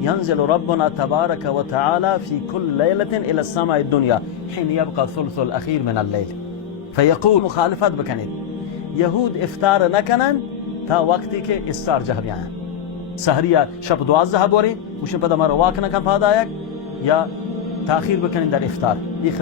ينزل ربنا تبارك وتعالى في كل ليلة إلى السماء الدنيا حين يبقى الثلث الأخير من الليل فيقول مخالفت بکنید یهود افطار نکنن تا وقتی که استارجه بیان سحریه شب 12 بورین وشن پدا ما رواک نکن پادایک یا تاخیر بکنید در افطار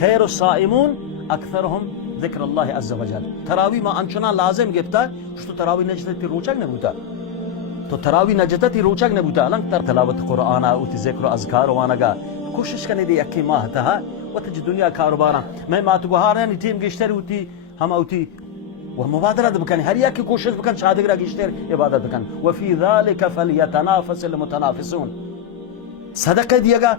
خير الصائمون أكثرهم ذكر الله عز وجل تراوي ما أنشنا لازم جبتا شو تراوي نجتتي روچك نبوتا تو تراوي نجتتي روچك نبوتا لن تر تلاوة قرآن أو تذكر أذكار وانگا کوشش کنید یکی ماه تها و تج دنیا کاروبارا ما ما تو بهار یعنی تیم گشتر وتی هم اوتی و مبادرت بکن هر یکی کوشش بکن شادی را گشتر عبادت بکن و فی ذلك فلیتنافس المتنافسون صدقه دیگه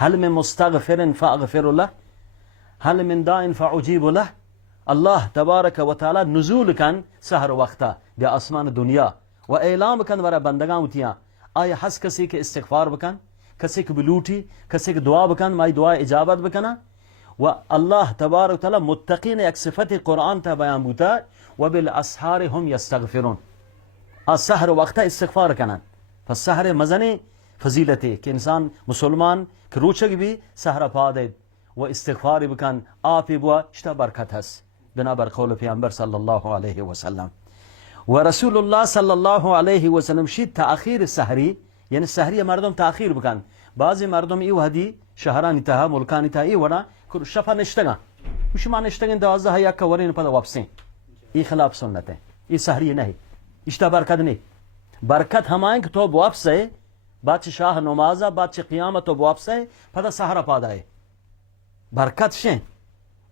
هل من مستغفر فاغفر له هل من داء فاجیب له. الله تبارک و تعالی نزول کن سحر وقتا به آسمان دنیا و اعلام کن ورا بندگان وتیاں آیا هست کسی که استغفار بکن، کسی که بلوٹی، کسی که دعا بکن مای دعا اجابت بکنه. و الله تبارک و تعالی متقین یک صفت قرآن تا بیان بوده و بالاسحار هم یستغفرون. سحر وقتا استغفار کنن. پس سحر مزنی فضیلته که انسان مسلمان که روچک بھی سحر پاده و استغفار بکن آپی بوا اشتا برکت هست بنابر قول پیامبر صلی الله علیه و سلم. و رسول الله صلی الله علیه و سلم شید تأخیر سحری، یعنی سحری مردم تأخیر بکن. بعضی مردم ایو هدی شهرانی تها ملکانی تها ایو که شفا نشتگن و شما نشتگن 12 یک ورین پدا واپسین. ای خلاف سنته، ای سحری نہیں، اشتا برکت نہیں. برکت هماین که تو واپسه بعد شاه نمازا بعد قیامت تو واپسه پدا سحر پادای برکت شین.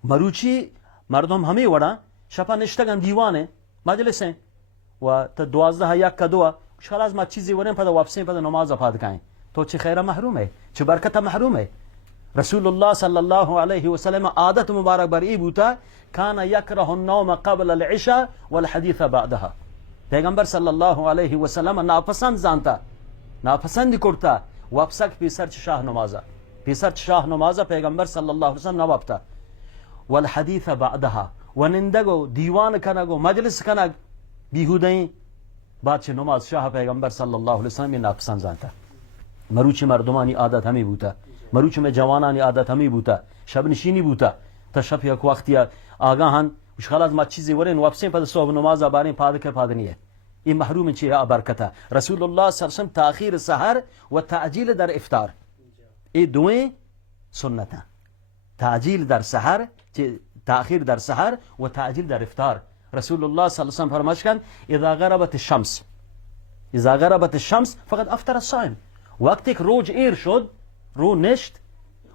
مروچی مردم همی وڑا شپا نشتگن دیوانه مجلسیں و تا 12 یک دوا خلاص ما چیزی ورن پدا واپسیں پدا نماز پاد کائیں تو چه خیره محروم ہے، چه برکت محروم ہے. رسول الله صلی الله علیه و سلم عادت مبارک بر ای بوتا کان یکره النوم قبل العشاء والحدیث بعدها. پیغمبر صلی الله علیه و سلم ناپسند زانتا، ناپسند کرتا واپسک پیسر شاه نمازا، پیسر شاه نمازا پیغمبر صلی الله علیه و سلم نوابتا. والحدیث بعدها و نندگو دیوان کنگو مجلس کنگ بیهودین بعد نماز شاه پیغمبر صلی الله علیه و سلم ناپسند زانتا. مروچ مردمانی عادت همی بوتا، مروچ میں جوانانی عادت همی بوتا، شب نشینی بوتا تا شب یک وقتی آگاهن وش خلاص ما چیزی ورن واپسین پد صبح نماز بارین پاد که پادنیه. این محروم چیه برکتا. رسول الله صلی الله علیه و سلم تأخیر سحر و تعجیل در افطار این دوئیں سنتا. تعجیل در سحر، تأخیر در سحر و تعجیل در افطار. رسول الله صلی الله علیه و سلم فرمایش کن اذا غربت الشمس، اذا غربت الشمس فقد افطر الصائم. وقتی که روز ایر شد رو نشت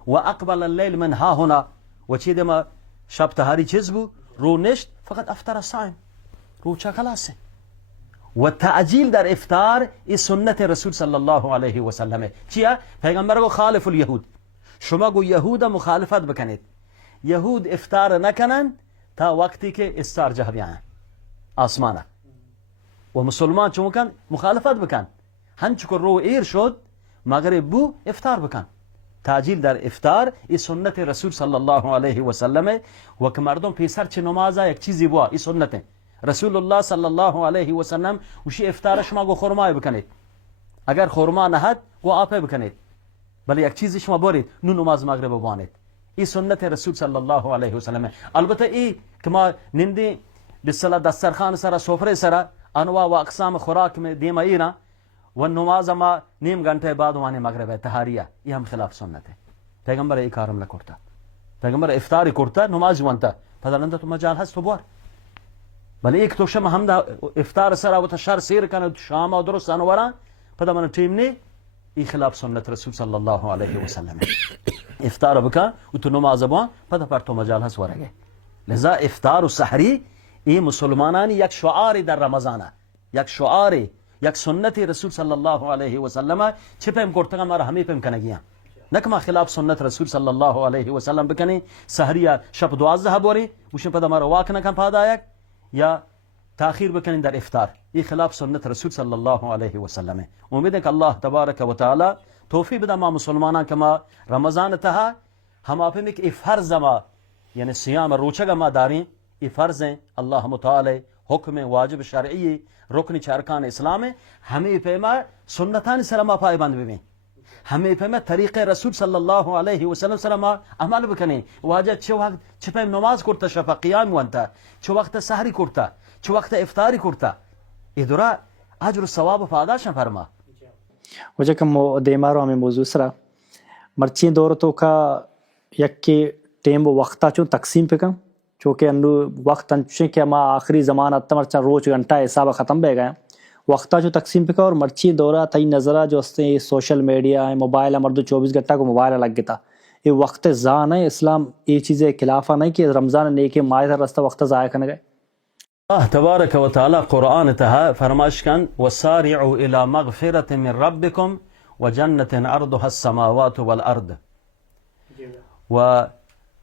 و اقبل اللیل من ها هنا و چی دما شب تهاری چیز بو رو نشت فقط افطر الصائم، رو چه خلاصه. و تعجیل در افطار این سنت رسول صلی الله علیه و سلمه. چیه؟ پیغمبر گو خالف الیهود، شما گو یهود مخالفت بکنید. یهود افطار نکنن تا وقتی که استارجه بیان آسمانه و مسلمان چون کن مخالفت بکن. هنچ که رو ایر شد مغرب بو افطار بکن. تعجیل در افطار این سنت رسول صلی الله علیه و سلمه. و که مردم پیسر چه نمازه یک چیزی بوا این سنته. رسول الله صلی الله علیه و سلم وشی افطار شما گو خرمای بکنید، اگر خرما نهد گو آپه بکنید، بله یک چیزی شما برید نو نماز مغرب بوانید. این سنت رسول صلی الله علیه و سلم. البته ای که ما نندی بسلا دسترخوان سره سفره سره انواع و اقسام خوراک میں دیم اینا و نماز ما نیم گھنٹے بعد وانی مغرب تهاریه، این هم خلاف سنت ہے. پیغمبر ای کارم نکرتا، پیغمبر افطاری کرتا نماز وانتا پدرنده تو مجال هست تو بار. بله یک تو شما هم دا افطار سره و تشار سیر کنه شام و درست انورا پدا من تیم نی. این خلاف سنت رسول صلی الله علیه و سلم. افطار بکن و تو نماز بوان پدا پر تو مجال هست ورگه. لذا افطار و سحری این مسلمانانی یک شعاری در رمضانه، یک شعاری، یک سنت رسول صلی الله علیه و سلم. چه پیم کرتگا مارا همی پیم کنگیان نکما خلاف سنت رسول صلی الله علیه و سلم بکنی. سحری شب 12 بوری وشن پدا مارا واک نکن پادا یک یا تأخیر بکنین در افطار. این خلاف سنت رسول صلی الله علیه و سلم. امید ہے کہ اللہ تبارک و تعالی توفیق بده ما مسلمانان که ما رمضان تها هم آپیم که ای فرض ما یعنی صیام روچه ما داریم، ای فرض اللہ متعالی حکم واجب شرعی رکن چارکان اسلام ہمیں پیما سنتان سلام پایبند ببین، ہمیں پیما طریق رسول صلی اللہ علیہ وسلم سلام عمل بکنی. واجب چه وقت چه پیم نماز کرتا شفا قیام وانتا، چه وقت سحری کرتا، چه وقت افطاری کرتا، ادرا اجر و ثواب فاداشن فرما. وجه کم دیمارو ہمیں موضوع سرا مرچین دورتوں کا یک کے ٹیم وقتا چون تقسیم پہ کم چونکہ انو وقت انچیں کہ ہما آخری زمان اتنا مرچا روچ گھنٹہ حساب ختم بے گئے وقتا جو تقسیم پہ کا. اور مرچی دورہ تئی نظرہ جو ہستے سوشل میڈیا ہے موبائل مرد 24 گھنٹہ کو موبائل لگ گیا. یہ وقت زان ہے اسلام یہ چیزیں خلافہ نہیں کہ رمضان نیک ماہ رستہ وقت ضائع کرنے گئے. الله تبارك وتعالى قرآن تها فرماش كان وسارعوا إلى مغفرة من ربكم وجنة عرضها السماوات والأرض و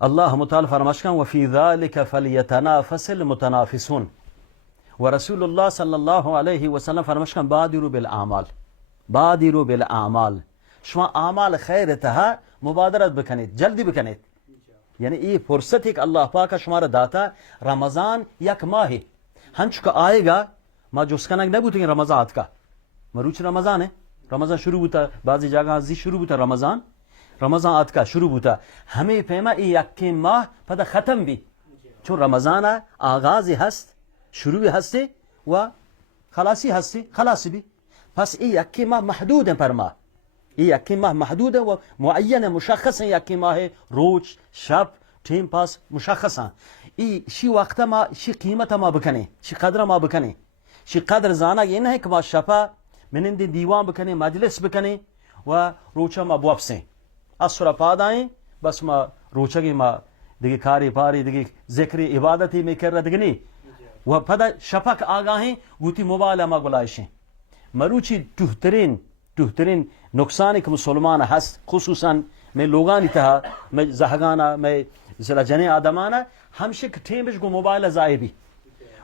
الله متعال فرماش کن و فی ذلك فلیتنافس المتنافسون و رسول الله صلی الله علیه و سلم فرماش کن بادروا بالاعمال، بادروا بالاعمال، شما اعمال خیرتها مبادرت بکنید، جلدی بکنید. یعنی این فرصتی که الله پاک شما را داتا، رمضان یک ماهی هنچ که آئےگا ما جسکنک نبودیم رمضان کا مروچ رمضانه، رمضان شروع بوده بعضی جگہ ازی شروع بوده رمضان آت کا شروع بوده همه پیما این یکی ماه پدا ختم بی، چون رمضان آغازی هست، شروعی هستی و خلاصی هستی، خلاصی بی. پس این یکی ماه محدود پر ماه، این یکی ماه محدود و معین مشخص، یکی ماه روز شب تیم پاس مشخصا. این شی وقت ما شی قیمت ما بکنی، شی قدر ما بکنی، شی قدر زانا یہ نہیں کہ ما شفا منندی دیوان بکنی، مجلس بکنی و روچا ما بوابسیں اصرا پادائیں بس ما روچا کی ما دیگه کاری پاری دیگه ذکر عبادتی میں کر رہا دیگه نہیں و پدا شفق آگاہیں گوتی موبایل ما گلائشیں مروچی تہترین نقصانی که مسلمان هست، خصوصا میں لوگانی تها میں زہگانا میں زلا جنے آدمانا ہمشہ ٹیمش گو موبایل زائبی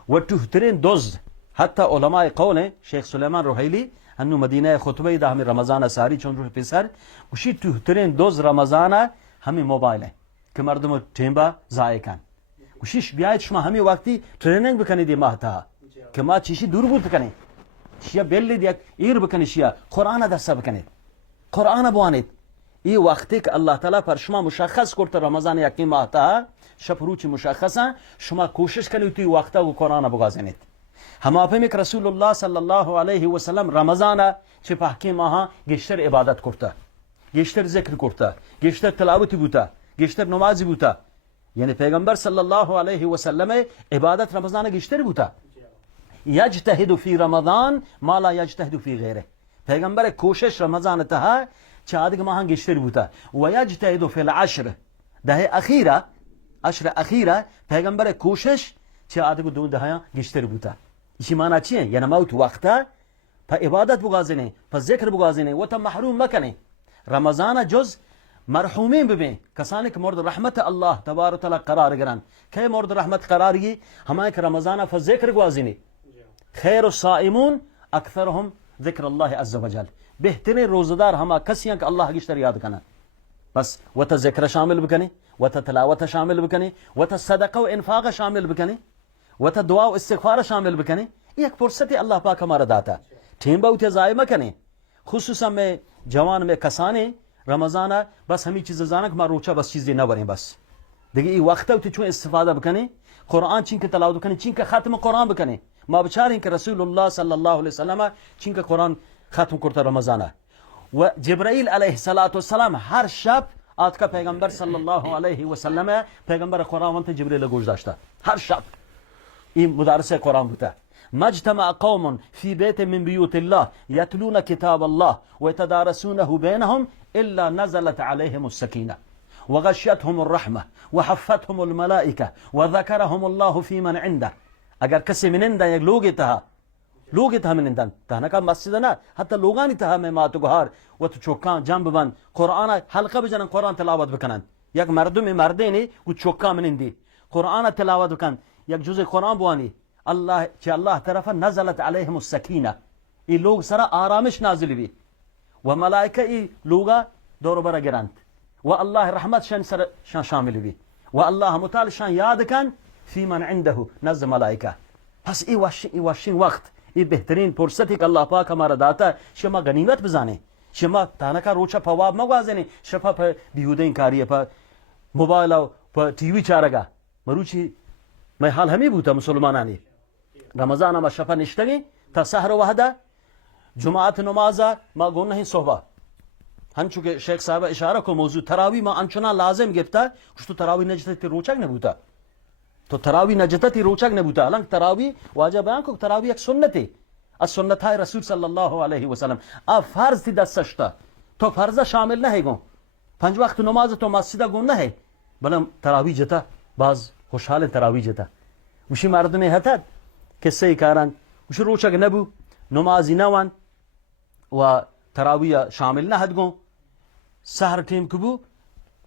و تہترین دزد. حتی علماء قول ہیں شیخ سلیمان روحیلی انو مدینہ خطبه دا ہمیں رمضان ساری چون روح پیسر گوشی تہترین دوز رمضان ہمیں موبایل ہیں که مردم ٹیمبا ضائع کن. گوشیش بیاید شما ہمیں وقتی ٹریننگ بکنید دی ماه تا که ما چیشی دور بود کنید، شیا بلید یک ایر بکنید، شیا قرآن دسته بکنید، قرآن بوانید. این وقتی که الله تعالی پر شما مشخص کرده رمضان یکی ماه تا شب روچی مشخصه، شما کوشش کنید توی وقتا و قرآن بگازینید. هم آفهمی که رسول الله صلی الله علیه و سلم رمضان چه پاکی ماها گشتر عبادت کرده، گشتر ذکر کرده، گشتر تلاوتی بوده، گشتر نمازی بوده. یعنی پیغمبر صلی الله علیه و سلم عبادت رمضان گشتر بوده. یجتهد فی رمضان ما لا یجتهد فی غیره. پیغمبر کوشش رمضان تها چه آدگ ماها گشتر بوده و یجتهد فی العشر ده اخیره، عشر اخیره پیغمبر کوشش چه آدگ دو دهیا گشتر بوده. ایشی معنی چیه؟ یعنی ما تو وقتا پا عبادت بگازینه، پا ذکر بگازینه و تا محروم مکنه. رمضان جز مرحومین ببین، کسانی که مورد رحمت الله تبارک تعالی قرار گرن. که مورد رحمت قرار گی؟ همه که رمضان فا ذکر بگازینه. خیر الصائمون اکثرهم ذکر الله عز وجل. بهترین روزدار همه کسی ہیں که الله گشتر یاد کنن. بس و تا ذکر شامل بکنی، و تا تلاوت شامل بکنی، و تا صدقه و انفاق شامل بکنی، و تا دعا و استغفار شامل بکنی. یک فرصتی الله پاک ہمارا داتا. ٹیم بہت ضائع مکنی. خصوصا میں جوان میں کسانی رمضان بس ہمی چیز زانک ما روچا بس چیزی نہ بریں بس دیگه این وقتا تو چون استفاده بکنی، قرآن چین که تلاوت بکنی، چین که ختم قرآن بکنی. ما بچاریم که رسول الله صلی الله علیه وسلم چین که قرآن ختم کرده رمضان و جبرائیل علیه السلام هر شب آت که پیغمبر صلی الله علیه وسلم پیغمبر قرآن وانت جبرائیل گوش داشته هر شب. این مدرسه قرآن بوده. مجتمع قوم في بيت من بيوت الله يتلون كتاب الله ويتدارسونه بينهم إلا نزلت عليهم السكينة وغشيتهم الرحمة وحفتهم الملائكة وذكرهم الله في من عنده. اگر کسی من عنده یک لوگی تها من عندن تهنا کا مسجد نه حتی لوگانی تها میں ما تو گهار و تو چوکان جنب بند قرآن حلقه بجنن قرآن تلاوت بکنن. یک مردینی و چوکان من اندی قرآن تلاوت بکن، یک جزء قرآن بوانی الله چه الله طرف نزلت عليهم السكينه. این لوگ سرا آرامش نازل بی و ملائکه این لوگا دور بر گرند و الله رحمت شان شامل بی و الله متعال شان یاد کن فی من عنده نزد ملائکه. پس این واشین وقت این بهترین فرصتی که الله پاک ہمارا داتا شما غنیمت بزانه. شما تانکا روچا پواب مگوازنی شفا پا بیهوده این کاریه پا موبایل و پا تیوی چارگا مروچی میں حال ہمی بوتا مسلمانانی رمضان ما شفا نشتگی تا سحر وحده جماعت نمازا ما گون نہیں صحبہ ہنچو کہ شیخ صاحب اشارہ کو موضوع تراوی ما انچنا لازم گفتا کچھ تو تراوی نجتا روچک نبوتا تو تراوی نجتا روچک نبوتا الان تراوی واجہ بیان کو تراوی ایک سنتی از سنت های رسول صلی اللہ علیہ وسلم اب فرض تی دستشتا تو فرض شامل نہ ہے گون پنج وقت نماز تو مسجد گون نہ ہے بلم تراوی جتا باز خوشحال تراوی جتا وشی مردم هتد کسی کارن وش روچک نبو نمازی نوان و تراوی شامل نہ ہدگون سحر ٹیم کبو